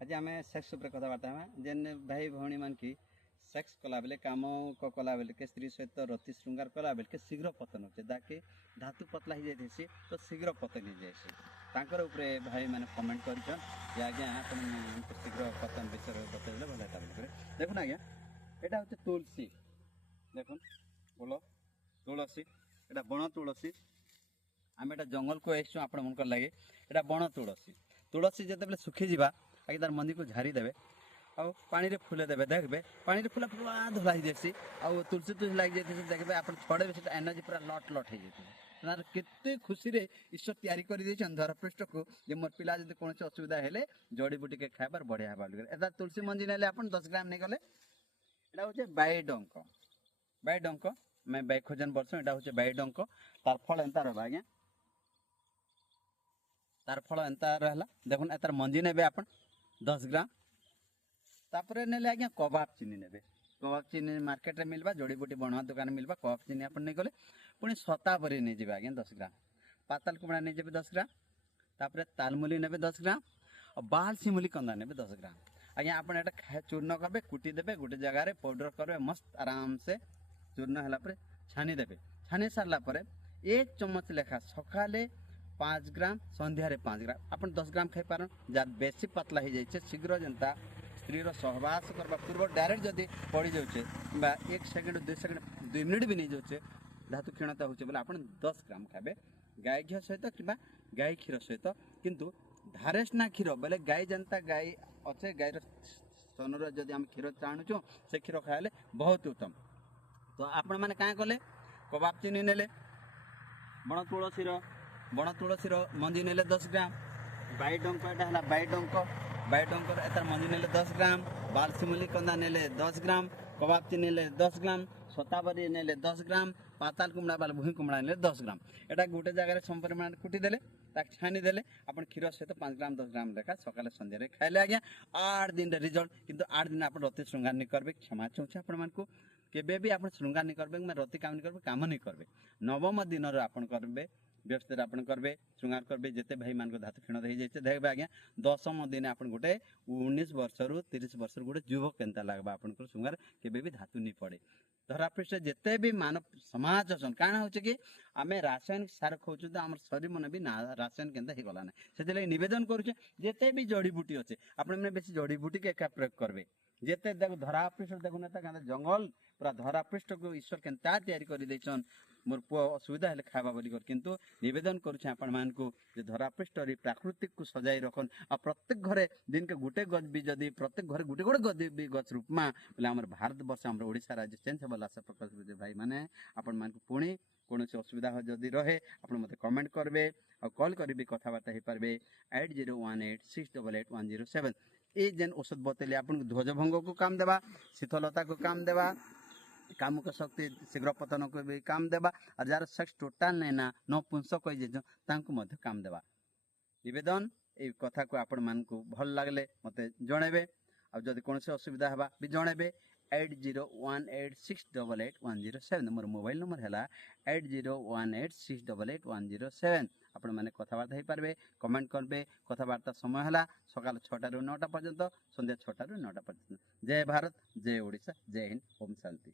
आज आम सेक्स उपर कथबार्ता जेन भाई भौणी मान की सेक्स कला बेले काम को कला बेले के स्त्री सहित रति श्रृंगार कला बेले के शीघ्र पतन होचे ताकि धातु पतला हो जाए तो शीघ्र पतन हो जाए तांकर उपरे भाई मैंने कमेंट करछन जे आज्ञा तुम शीघ्र पतन विषय बतैले भल हेता बोल देखुन आज्ञा एटा होचे तुलसी देखुन बोलो तुलसी एटा बण तुलसी आम एटा जंगल को आसु आपण मन लगे एटा बण तुलसी तुलसी जिते सुखी जावा आगे तार मंदी को झारी देवे आउ पानी रे फुले देवे देखबे पानी रे फुला पूरा धोला ही जैसी आउ तुलसी तुलसी लग जाए देखबे आप छड़े से एनर्जी पूरा लट लट हो जाए केते खुशी रे ईश्वर तैयारी कर दे धरपृष्ठ को जे मोर पिला जब कौन असुविधा हेले जड़ी बूटी के खाइबार बढ़िया हेबा तुलसी मंजी नेले अपन 10 ग्राम नहीं गले एटा होचे बाई डंक मैं बाई खोजन वर्ष एटा होचे बाई डंक तार फल एंता रहबा आज्ञा तार फल एंता रहला देखुन एतार मंजी नेबे अपन 10 ग्राम तापरे नेले आज्ञा कबाब चीनी नेबे कबाब चीनी मार्केट रे मिलबा जड़ी बूटी बनवा दुकान मिलबा कबाब चीनी अपन नहीं गले पुणी सतापरी नहीं जाबे आज्ञा 10 ग्राम पाताल कुमड़ा नहीं जाबे 10 ग्राम तापरे तालमुली नेबे 10 ग्राम और बाल सिमुली कंदा नेबे 10 ग्राम आज्ञा अपन एटा चूर्ण करबे कुटी देबे गोटे जगह रे पाउडर करबे मस्त आराम से चूर्ण हला पर छानी देबे छानी सारला पर 1 चम्मच लेखा सकाले 5 ग्राम संध्यारे 5 ग्राम अपन 10 ग्राम खाई पारन जार बेसी पतला हो जाए शीघ्र जनता स्त्री सहवास करबा पूर्व डायरेक्ट जदि पड़ी जाऊे कि 1 सेकेंड 2 सेकेंड 2 मिनिट भी नहीं जाऊे धातु क्षीणता होचे बोले अपन 10 ग्राम खाबे गाय घी सहित कि गाय क्षीर सहित किंतु धारेसना क्षीर बोले गाय जनता गाय अच्छे गायर स्तन जदि आम क्षीर चाणुचु से क्षीर खाइले बहुत उत्तम तो आपण मैंने क्या कले कबाब चीनी नेले बण तुलसीर मंजी नेले 10 ग्राम बाई डंक एटा बाई डंक एतार मंजी नेले 10 ग्राम बाल सिमुली कंदा नेले 10 ग्राम कबाब चीनी नेले 10 ग्राम सताबरी नेले 10 ग्राम पाताल कुमड़ा बाल भूई कुमड़ा नेले 10 ग्राम एटा गोटे जगह सम परिमाण कुटी देले ताक छानी देले अपन क्षीर सहित 5 ग्राम 10 ग्राम लेखा सकाले संध्यारे खाइले आज्ञा 8 दिन रिजल्ट किंतु 8 दिन आप रति श्रृंगार नहीं करबे क्षमा चाहूँ आपण मानकू केबे भी आप श्रृंगार नहीं करबे मैं रति काम नहीं करबे काम नहीं करबे नवम दिन आपण करबे व्यवस्था आपण करबे श्रृंगार करबे जेते भाई मान को धातु क्षीण हो जाए देखबे आज्ञा 10म दिन आपण गोटे 19 वर्ष रु 30 वर्ष गोटे युवक केनता लागबा आपण को श्रृंगार केबे भी धातु नहीं पड़े धरापृष्ठ जेते भी मानव समाज अछन काना होचे कि आमे रासायनिक सार खाउछु तो हमर शरीर मन भी रासायनिक केनता ही गला ना सेते लई निवेदन करूचे जेते भी जड़ी बूटी अछि आपण में बेसी जड़ी बूटी के का प्रयोग करबे जेते देखो धरापृष्ठ देखो नेता कांदा जंगल पूरा धरापृष्ठ को ईश्वर केनता तैयारी कर देछन मोर पुआ असुविधा हेले खावा बोली कर किंतु निवेदन करूछे आपण मान को जे धरापृष्ठ रे प्राकृतिक को सजाई रखन आ प्रत्येक घरे दिन के गुटे गज भी जदी प्रत्येक घरे गुटे गुटे गज भी गज रूप मा बोले हमर भारत वर्ष हमर ओडिसा राज्य चेंज होला आशा प्रकाश जे भाई माने आपण मान को पुणी कौन असुविधा जदि रहे आप मत कमेंट करेंगे और कॉल करेंगे कथबार्ता हो पारे 8018688107 ये जेन औषध बतैले आप ध्वजभंग को काम देवा शीतलता को काम देवा कामुक शक्ति शीघ्र पतन को भी काम देवा और जार सेक्स टोटाल नहीं ना नपुंसक मध्य काम देवा निवेदन ये कथा को आपण मान को भल लगले मत जनइबे और जदि कौन असुविधा है भी जनइबे 8018688107 मोर मोबाइल नंबर है 8018688107 आपण मैंने कथबार्ता हो पारे कमेंट करबे कथबार्ता समय है सकाल 6टा रु 9टा पर्यंत संध्या 6टा रु 9टा पर्यंत जय भारत जय ओडिशा जय हिंद ओम शांति।